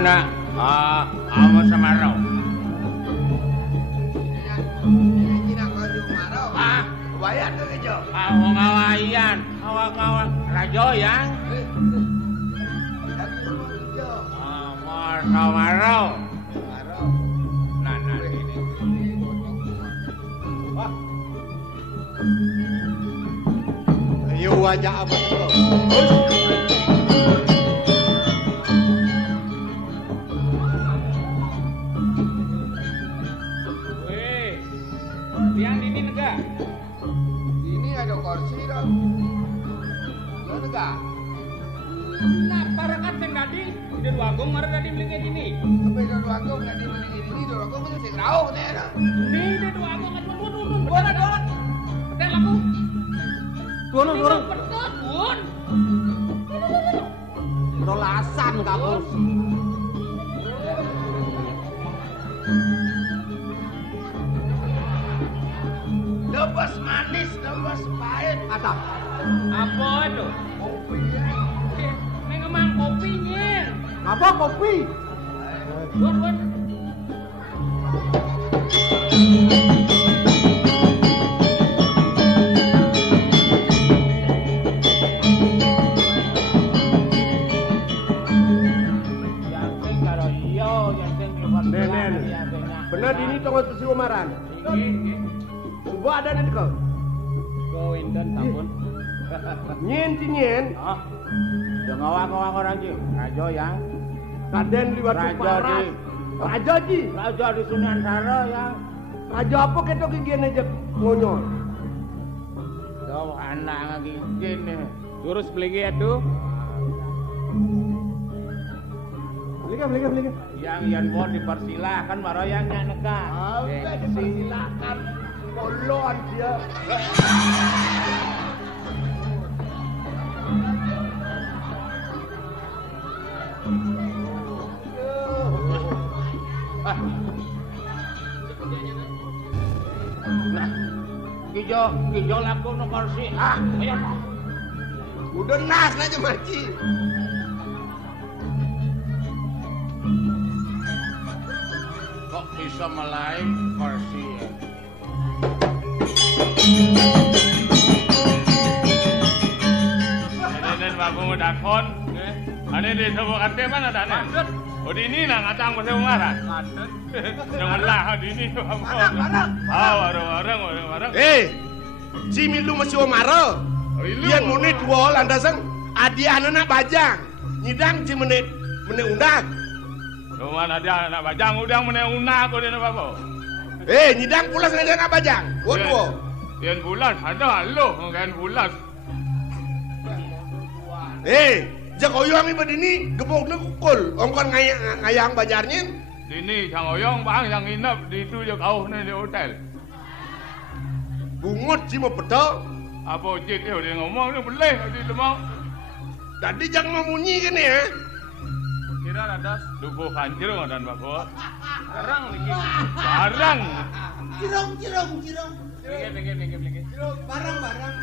nak. Awas Semarau. Iki nak koyo Semarau. Wayan to kejo. Wong awayan, awak-awak rajo yang. Semarau. Nah ini. Wah. Ayo wajah apa itu? Yang ini enggak? Ini ada kursi dong. Ya enggak? Nah, para kating tadi, di Duagung marah tadi beli kayak gini. Tapi di Duagung tadi beli ini, di Duagung itu sih rau katanya. Di Duagung kan turun. Dua. Betul aku. Turun. Betul. Rolasan kamu. Lepas manis, lepas pahit. Ada. Apa itu? Kopi. Memang kopinya. Apa kopi? Turun. Benar ini tonggo tusi umaran. Coba ada nanti kau. Kau indan sampun. Nyen. Yang awak orang ji. Rajo yang. Kaden liwat paras. Raja ji. Rajo di Sunan Sara yang. Raja apa kita gigien aja ngonyol. Kau anak ngigin nih. Terus beli itu. Belikan. Yang mau dipersilahkan maroyangnya nekan. Oke, dipersilakan. Poloan dia. Nah, kijo laku no kursi. Ayo. Udah nas aja maci. Kok bisa melai kursi? Ini bagus dakon. Ini di sebuah kate mana dana? Oh di ini nang atang pasal umaran. Janganlah di ini. Warung. Si milu masih omaro. Yang munit dua landasan adi anak bajang. Nyidang si menit undang. Rumah ada anak bajang udang menuna aku di apa? Nyidang pulas ada anak bajang. Waduh. Yang bulan ada lo kan bulan. Jakoyong iba dini gebok na kukul. Ongkon ngayang bajarnya. Dini Jakoyong bang yang inap di itu je kau di hotel. Bungut si mau pedal. Apa ojek dia ngomong dia boleh di lemau. Tadi jangan memunyi kan ya. Kira ada duku kancir dan bapak. Barang. Cirong. Lagi. Barang.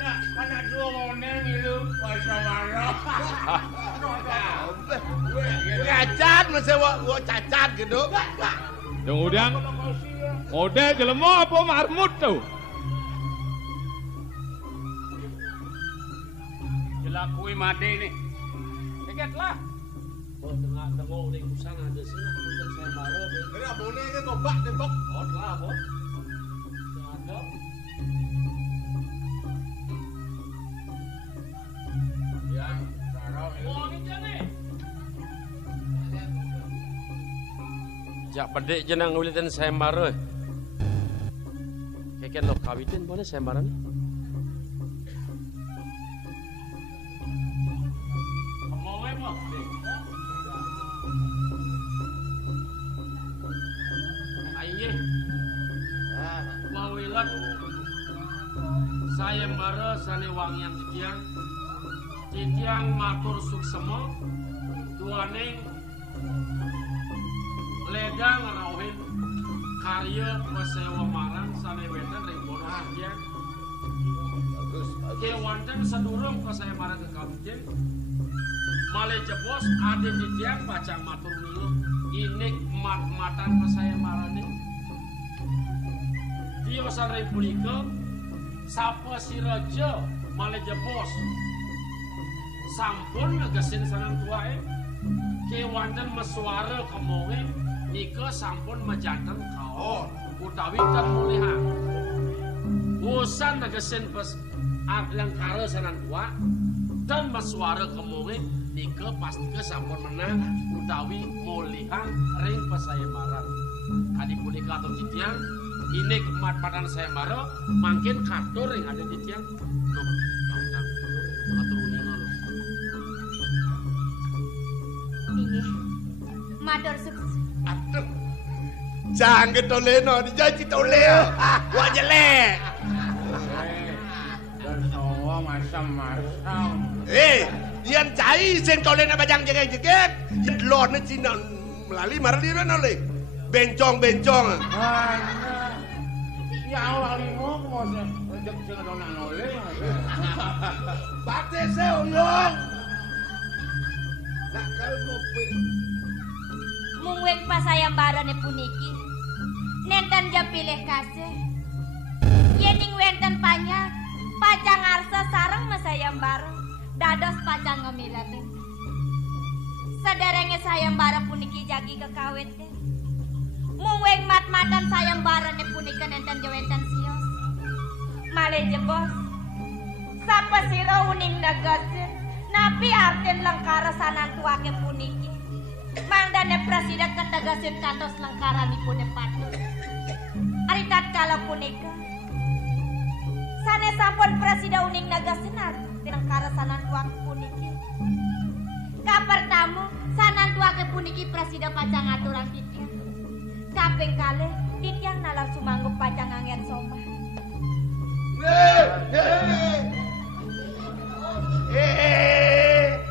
Nah, karena dua ngone ngilu pasal marah. Cacat masih wa cacat gitu. Yang udang. Ode jelemo apa marmut tuh? Jelakui made ini. Tiketlah. Oh, tengah udah kusang ada sini, kemudian saya marah. Ini abone ke tobak tembok. Oh, lah, bos. Ada. Ya, sarau. Oh, ini nih. Jak pedek jenang ulitan saya marah. Keken lo kawitin boleh saya marah nih. Saya marah sane wang yang titiang matur suksema tuane ledang rawin karya pasewa marang sane wetan ring bono aja. Bagus. Ke wonten sadurung ka saya marah ke kawijen Malih jebos ade titiang pacang matur nuwun inik mat-matan pesaya marane. Tiosan ring punika sapa siraja malih jebos sampun ngegesin sanang tuae kewanten mesuara kemonge nika sampun mejanten kaon utawi ten mulihan usan negesin pes lengkara sanang tua dan mesuara kemonge nika pasti sampun menang utawi mulihan ring pesayembaran kadi punika atau titiang ini kemat-matan sayembara makin katur ring ada titiang loh Inggih. Matur sukses. Aduh. Jangan toleno, dijanji toleo. Wah jelek. Dan semua masam-masam. Yang cai sing tolena bajang jegek-jegek, yang lon Cina melalui marli noleh. Bencong-bencong. Ya Allah limo kok rejek sing ana noleh. Bate seuyong. Nak kal ngopi. Mungweng pasayambarane puniki nenten ja pilih kasih yening wenten panyak pacang arsa sareng masayambara dados pacang ngemilaten saderenge sayambara puniki jagi kekawit mungweng mat-matan sayambarane puniki nenten ja wenten sios malih jebos sapa sira uning nagasin napi arten lengkara sanantuake puniki mangdane presiden ketegasin kantos lengkaranipun patus aritat kala punika sane sampun presiden uning nagasin arten lengkara sanantuake puniki kapertamu sanantuake puniki presiden pacang aturan titiang kaping kalih titiang nalar sumanggup pacang angin soma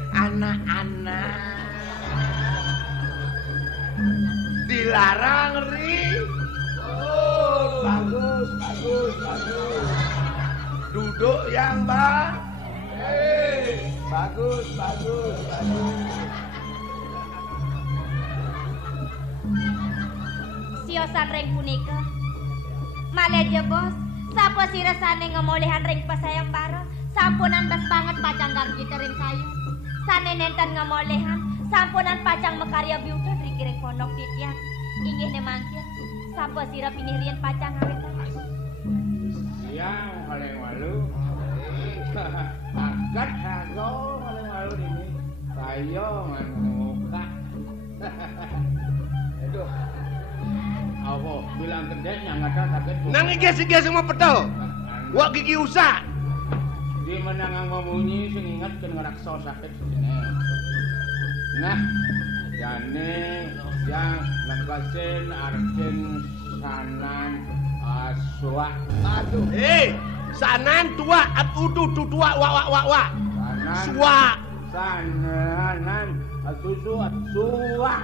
Anak-anak dilarang ri. Oh, bagus. Duduk yang bagus. Siosan ring punika malih jebos sapa siresane ngemolehan ring pasayambara sampunan bas banget pacang gargita ring kayu sane nenten ngemolehan sampunan pacang mekarya biuta ring ring pondok titiang inggih ne mangkin sapa sira pinih pacang awetan Siang paling malu. Angkat hago paling malu ini. Kayo muka. Aduh. Apa bilang gede yang ada sakit. Nang iki semua pedo. Wak gigi usah. Di menangang memunyi sing ingat kan ngeraksa sakit sini. Nah, jane yang negasin arjen sanan aswa. Aduh. Sanan tua at udu tua wa. Suwa. Sanan susu suwa.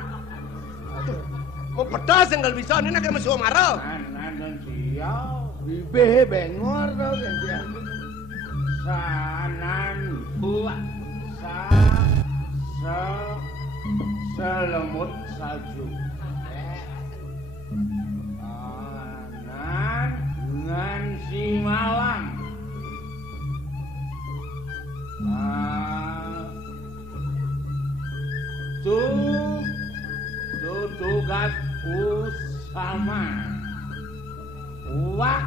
Mau pedo sing gak bisa ini nak masuk maro. Sanan dan siau. Bibe bengor to kan. Sanan buah selemut salju anan ngan si malang tugas usama uak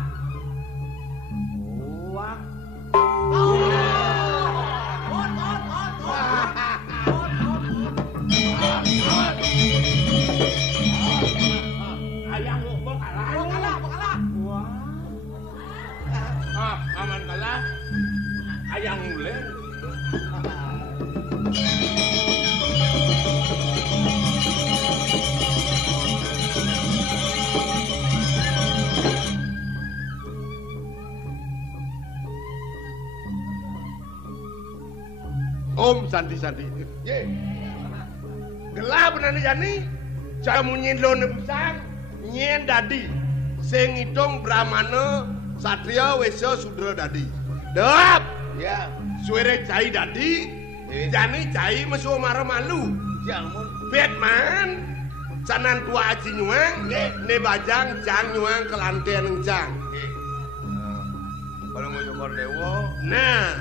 ayang lu kalah. Wah. Aman kalah. Ayang ulen. Om Santi. Ye. Gelap benar jani. Jamu nyin lo nebusang, nyin dadi. Sing ngitung Brahmana, Satria, Wesya, Sudra dadi. Dap. Ya. Suere cai dadi, Jani cai mesu mara malu. Batman. Sanan tua aji nyuang, ne bajang jang nyuang kelanten jang. Kalau mau cokor dewo, Nah,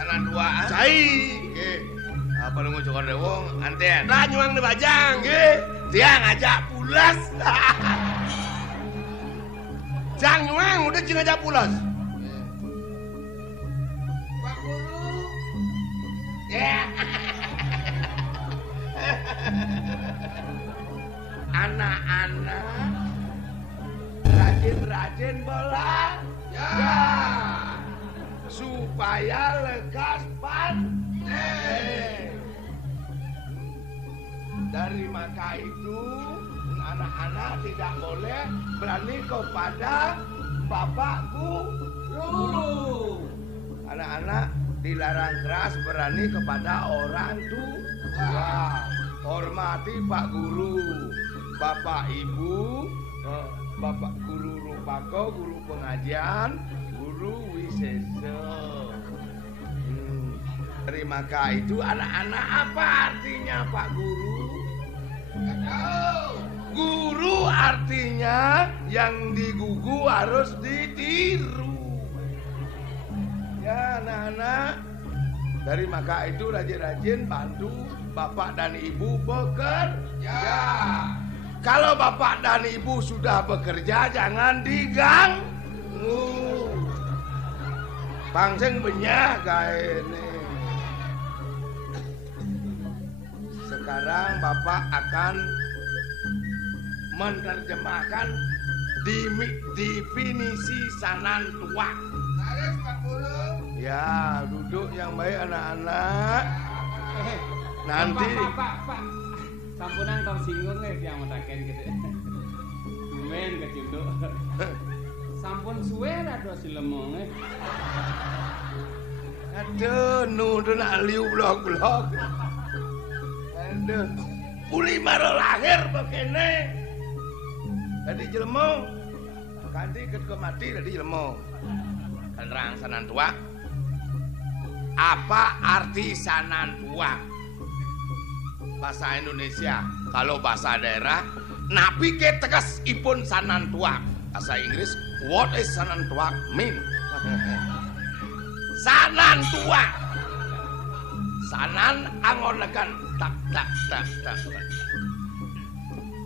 sanan dua. cai. Kalau mau cokor dewo, anten. Nah nyuang ne bajang, Dia ngajak pulas. jang nyuang udah cing aja pulas. Pak Guru. Ya. Anak-anak rajin-rajin bola. Ya. Supaya lekas pandai. Dari maka itu anak-anak tidak boleh berani kepada bapak guru. Anak-anak dilarang keras berani kepada orang tua. Hormati Pak Guru, Bapak Ibu, Bapak Guru Rupako, Guru Pengajian, Guru Wiseso. Dari maka itu anak-anak apa artinya Pak Guru? Guru artinya yang digugu harus ditiru. Ya anak-anak, dari maka itu rajin-rajin bantu Bapak dan Ibu bekerja. Kalau Bapak dan Ibu sudah bekerja jangan diganggu. Pangseng benyak kayak ini. Sekarang Bapak akan menerjemahkan definisi sanan tua. Ya, duduk yang baik anak-anak. Nanti Pak. Sampunan tong singgung yang mutaken gitu. Dumen kecunduk. Sampun suwe ra do silemong. aduh, nuduh nak liu blok-blok. Aduh, uli maro lahir begini. Tadi jelemo, ganti ketika mati tadi jelemo. Kenerang sanan tua. Apa arti sanan tua? Bahasa Indonesia, kalau bahasa daerah, napi ke tegas ipun sanan tua. Bahasa Inggris, what is sanan tua mean? Sanan tua. Sanan angon negan tak.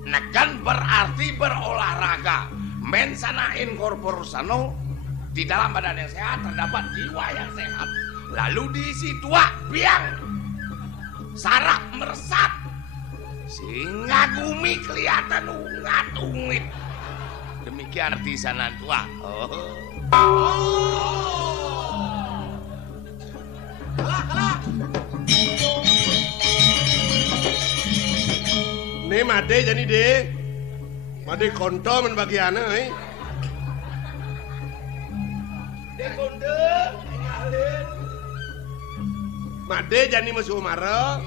Negan berarti berolahraga. Men sana incorporusano, di dalam badan yang sehat terdapat jiwa yang sehat. Lalu diisi tua biang sarap meresap sehingga bumi kelihatan ungat-ungit. Demikian arti sanan tua. Nih made jadi deh. Made konto men bagiana Dek konde ngalin. Made jadi masuk mara.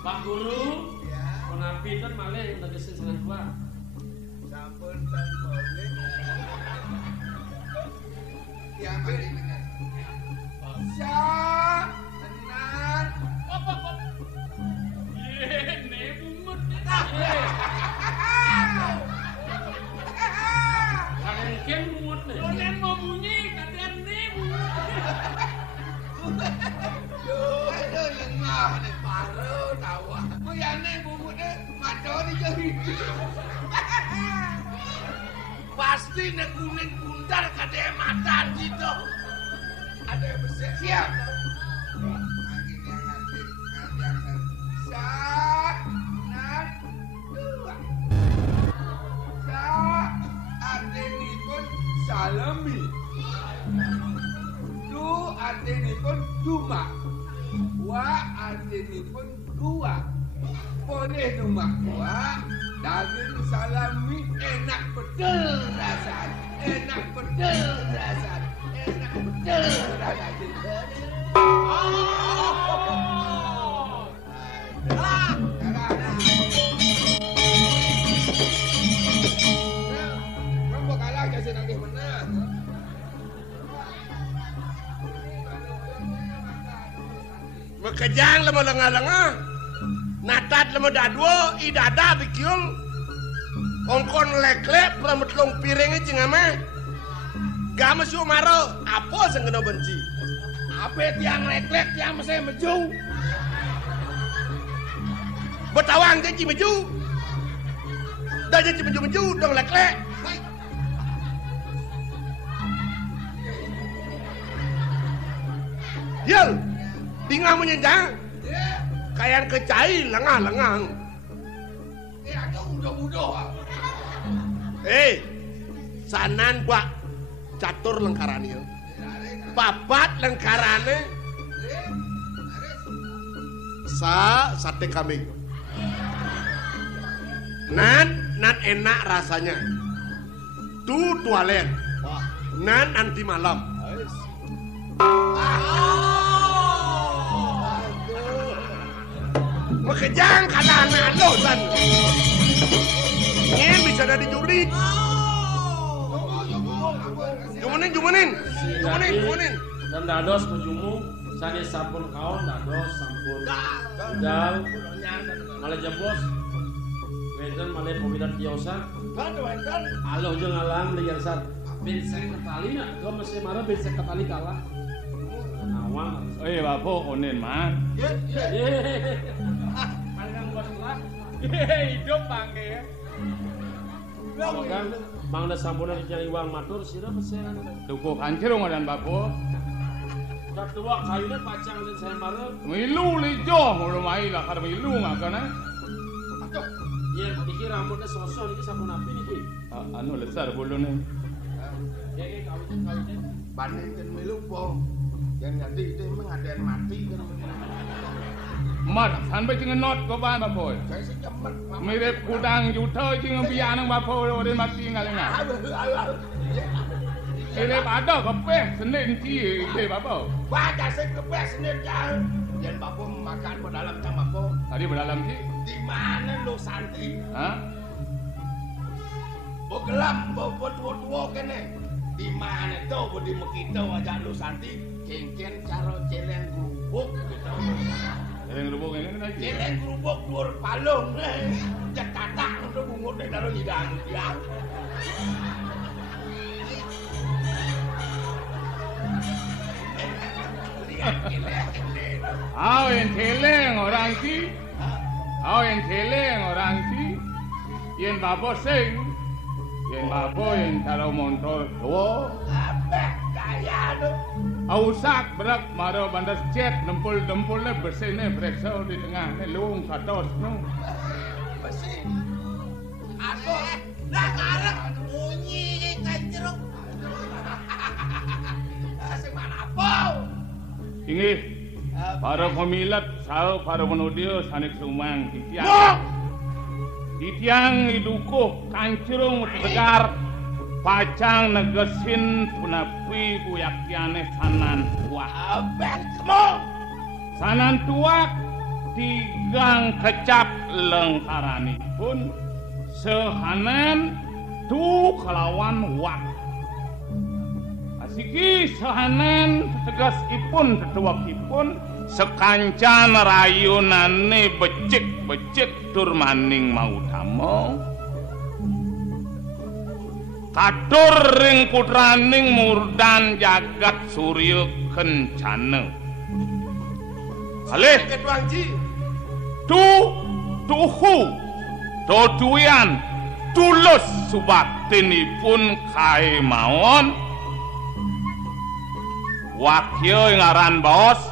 Pak Guru, penapitan malah yang tegesin sanan tua. Sampun tan boleh. Diambil. Tenan. Apa? Ne bungut. Kalian ken bungut nih. Kalian mau bunyi, kalian ne bungut. Aduh, lengah nih paru tawa. Kuyane bubuknya madoni jadi. Pasti nek kuning bundar kade matan gitu. Ada yang bersiap. Siap. Sanan dua. Artinipun salami. Du artinipun duma. Wa artinipun dua. Boleh duma wa. Daging salami enak betul rasanya. Enak betul rasanya. Enak betul rasanya. Makajang lama lengah-lengah. Natat lama dadwo, idada bikyul. Ongkon lek-lek prametlong piringnya cingame. Gama si umaro, apa yang kena benci? Apa tiang lek-lek tiang mesti meju? Betawang janji meju. Dah janji meju-meju dong lek-lek. Yel, tinggal menyenjang. Kayak kecai lengah-lengah. Agak mudah-mudah. Sanan buat catur lengkarane. Papat lengkarane. Sate kambing. Nan enak rasanya. Tualen. Nan nanti malam. Makejang kana anak lo san. Nyen bisa ada dicuri. Jumanin. Dan dados menjumu sani sampun kaon dados sampun dal malah jebos wenten malah pemidan tiosa aloh jeung ngalang di jarsat binsek ketali na go mesti marah binsek ketali kalah nawang bapo onen man. Kang bos lah. Hidup bangke. Kan mangda sampun nyari uang matur sira pesenan. Duko kancirung dan bapo. Katua kayuna pacang dan saya marah. Milu lijo mulu mai lah karena milu ngakana. Iya, iki rambutnya sosok iki sampun api niki. Anu lesar bulune. Ya kawin. Bandingkan milu po. Yang nanti itu mengadain mati kan. Mat sampai jeung not ko ba bapo. Saya sih cemet. Mirip kudang juta jeung bianang bapo ode mati ngalena. Ini ada kepeh Senin ki bapo. Baca sing kepeh Senin jauh. Yen bapo makan po dalam jam bapo. Tadi berdalam ki. Di mana lu Santi? Hah? Bo gelam bo tua-tua kene. Di mana tuh bo di Mekito aja lu Santi. Kengken caro celeng grubuk gitu. Celeng grubuk ini kan aja. Celeng grubuk dur palung. Cekatak untuk bungut dari dalam hidang dia. Yang celeng orang ki. Yang celeng orang ki. Yang bapo sing. Yang bapo yang caro motor tua. Apa kaya tu? Ausak berak maro bandar cet dempul-dempulnya bersihnya bereksa di tengah ni luung katos no. Bersih. Aku nak arep bunyi kanjeruk. Semana apa? Tinggi. Para pemilat sao para menudio sanik sumang titiang. Titiang idukuh kancurung tegar. Pacang negesin punapi kuyakiane sanan tuak. Abang kamu. Sanan tuak tigang kecap lengkarani pun sehanan tu kelawan wak. Asiki sehanan tegas ipun tetuak ipun sekancan rayunane becik tur maning mau tamo. Kadur ring putraning murdan jagat surya kencana. Alih Ketuangji. Tuhu Doduyan tulus subaktinipun kae mawon. Wakil ngaran bos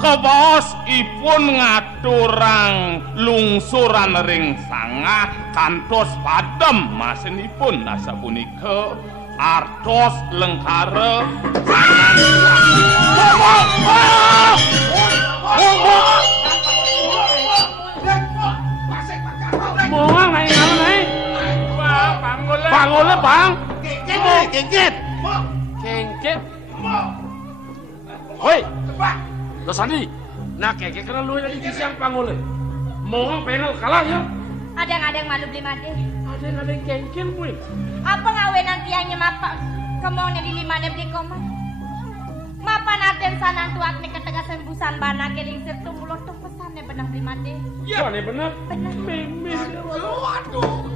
kebos ipun ngaturang lungsuran ring sangah kantos padem masenipun nasa punika artos lengkare Bang, ayo ngapain? Bangun bang. Kengket. Kengket. Hoi, Sebab lo Sandi. Nah keke kena lu yang di siang pangole. Mau pengen kalah ya? Adang-adang malu beli made. Ada yang kengkel gue. Apa ngawenan tiangnya mapa? Kemaunya di limane beli koman. Mapa naten sanan tuak nih ketengah sembusan bana keling sertu mulut tuh pesannya benang beli made. Ya, ini benar. Benar. Memes. Waduh.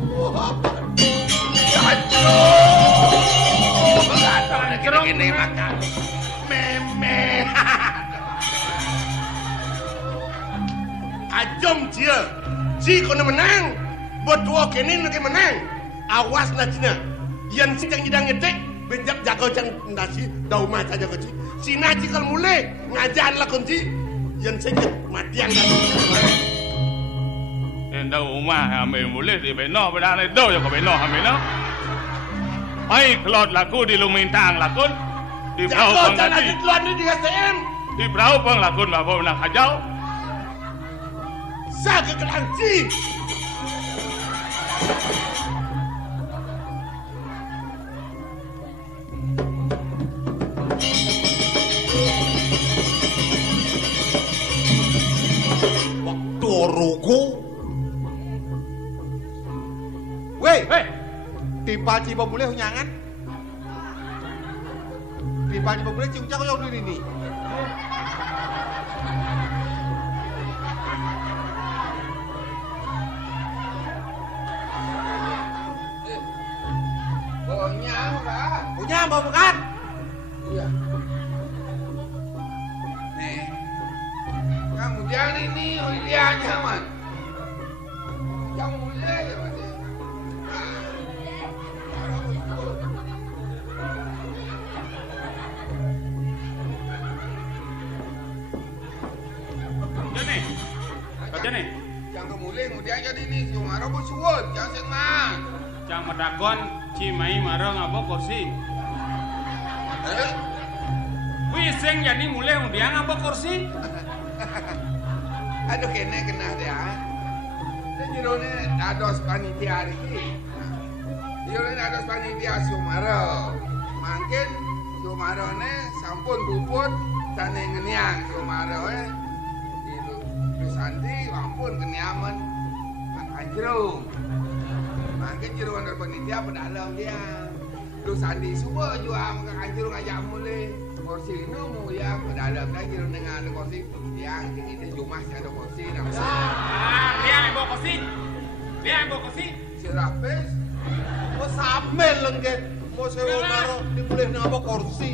Gini makan. Meme. Ajom cia. Si kono menang. Buat dua kini nanti menang. Awas najina. Yang si yang hidang ngedek. Benjak jago cang nasi. Dau maca jago ci. Si naji kalau mulai. Ngajar lah kunci. Yang sengit mati yang dah. Đâu mà hàm mulai di beno berada đâu ya kau beno hamino. Ai kelot laku di Lumintang lakun. Di perahu Jago cang pengaji. nanti tuan ni di STM. Di perahu penglakun bapak nak hajau. Sa ke kelanci. Dorogo. Weh, Hei, tipa cipa boleh hunyangan. Tipa cipa boleh ciucak kau dulu ini. Punya mau bukan? Iya. Nih. Kamu jangan ini lihatnya man. Jangan mulai ya mas. Jadi, kata ni. Jangan kemulai kemudian jadi ini. Cuma aku suwut, jangan senang. Cang medakon cimai marang apa kursi. Wiseng jadi mulai undian apa kursi. Aduh kena kena dia. Dia jerone dados panitia hari ini. Jerone dados panitia Sumaro. Mungkin Sumaro ne sampun puput tane ngeniang Sumaro itu Sandi ampun keniaman anjrung. Mungkin jerone panitia pedalam dia. Lu Sandi semua jual ke anjrung aja mulai. Kursi ini mau ya pedalam lagi dengan kursi yang ini cuma ada kursi namanya. Dia yang bawa kursi. Dia yang bawa kursi. Si Rapes Mau samel lengket. Mau sewa maro dipulih nang apa kursi.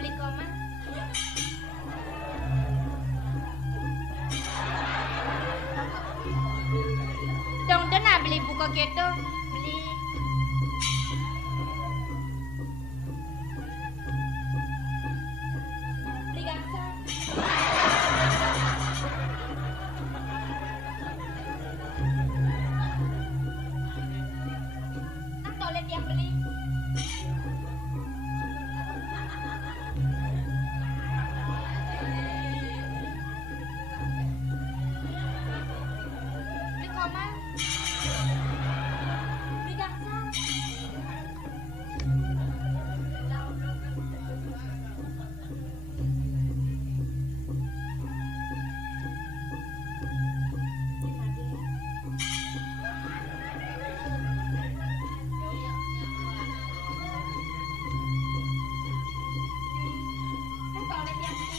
Beli koman. Dong dena beli buka gitu. Beli. Beli gangsa. Atau lihat yang beli. Beli koman. Beli gangsa. Atau lihat yang beli.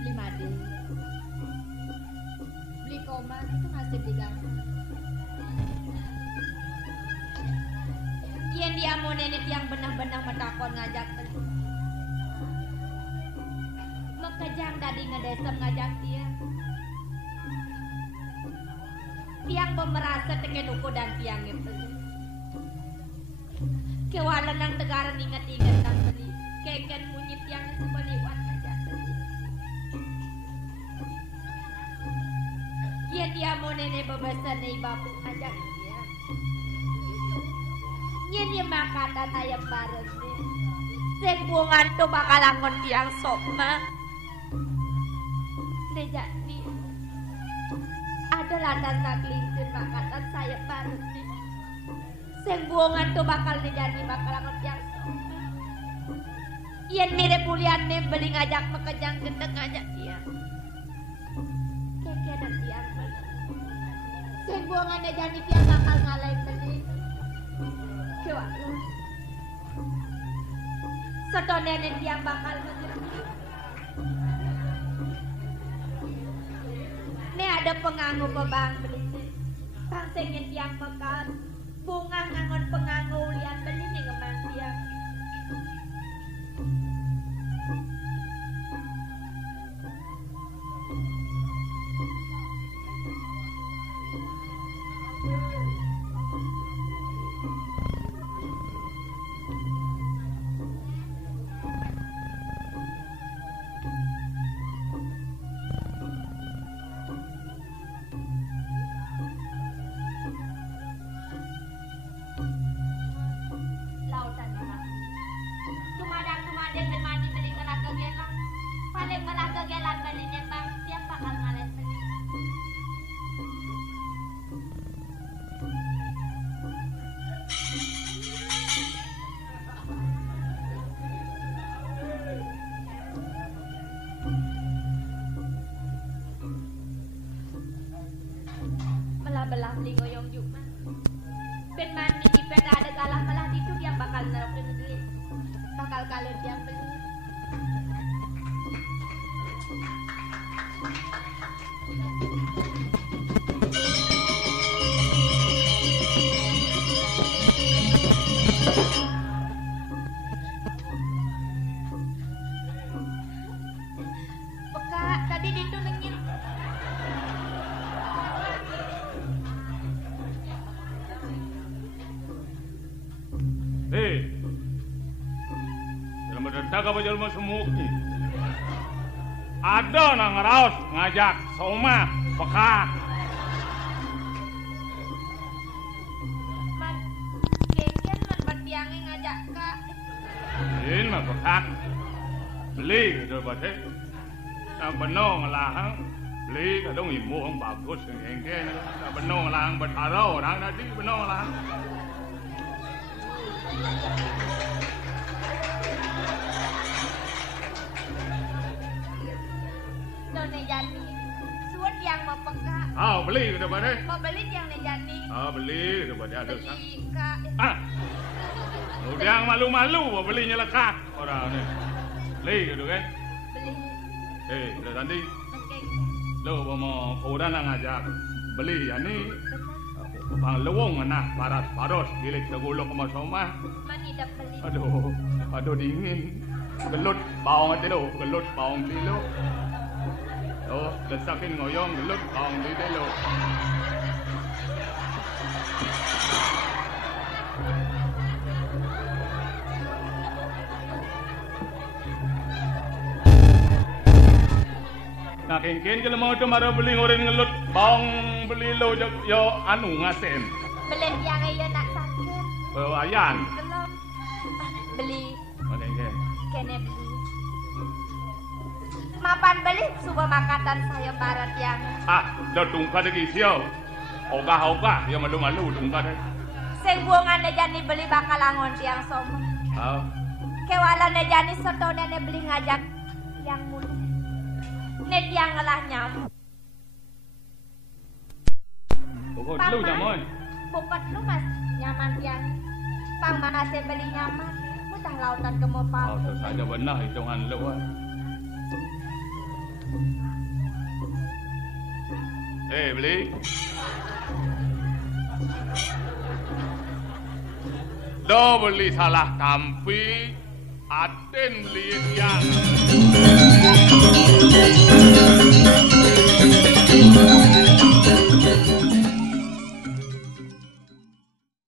Beli made. Beli koman itu masih beli gangsa. Yang diamonenin yang benar-benar metakon ngajak telu. Mekejang tadi ngedesem ngajak dia. tiang memerasa teken uko dan tiang itu. Kewalan ng negara ingat-ingat ng beli. Keken bunyi tiang sebaliwan aja. Iya dia mau nenek bebesan nih babu ajak dia. Iya dia makanan ayam bareng nih. Sengbuangan tuh bakal angon tiang sopma. Nejani. Ada landas naglintin makanan saya bareng nih. Sengbuangan tuh bakal nejani bakal angon tiang sopma. Iyan mirip pulian nih beli ngajak mekejang gendeng ngajak dia. Kekenan tiang beli. Sengbuangan nejani tiang bakal ngalahin beli. Coba lu. Setonenen tiang bakal mengerti. Ini ada penganggu bebang beli. Pangsengin tiang mekan. Bunga ngangon penganggu lian beli nih kemang tiang. Belah beli goyong juga. Ben mandi di peda ada galah malah itu yang bakal nerokin beli. Bakal kalian yang beli. Peka tadi itu nengin. Hei, dalam berdetak apa jalma semuki? Ada nang raos ngajak soma peka. Man, keken man bertiangnya ngajak kak. Ini mah peka. Beli gitu bate. Nang benong lahang beli kadang ibu ang bagus yang engken. Nang benong lahang bertaro orang nanti benong lahang. None Jani, suat yang mau peka. Beli gitu bate. Mau beli yang Jani. Beli gitu bate ada sang. Beli kak. Lu yang malu-malu mau belinya lekak orang ni. Beli gitu kan? Beli. Udah nanti Oke. lo mau koran ngajak beli ani. Bang lewong anak paras gilik segulok sama somah. Manidap beli. Aduh dingin. Gelut bawang aja lo, gelut bawang beli lo. Oh, lesakin ngoyong gelut bawang beli lo. Nah, kengken kalau mau tu marah beli ngoren gelut bawang beli lo yo anu ngasen. Beli yang ayo nak sakit. Ayan. Belum. Beli. Kengken. Kene beli. Mapan beli suba makatan saya barat yang. Dah tungkat lagi siau. Ogah yang malu-malu tungkat. Sengbuangan Jani beli bakal angon tiang somo. Kewalan Jani soto nenek beli ngajak yang mulu. Net yang ngelah nyam. Pokok lu nyaman. Pokok lu mas nyaman tiang. Pang mana saya beli nyaman. Mutah lautan kemopal. Terus saja benar hitungan lu. Beli. Do beli salah kampi. Aten beli yang.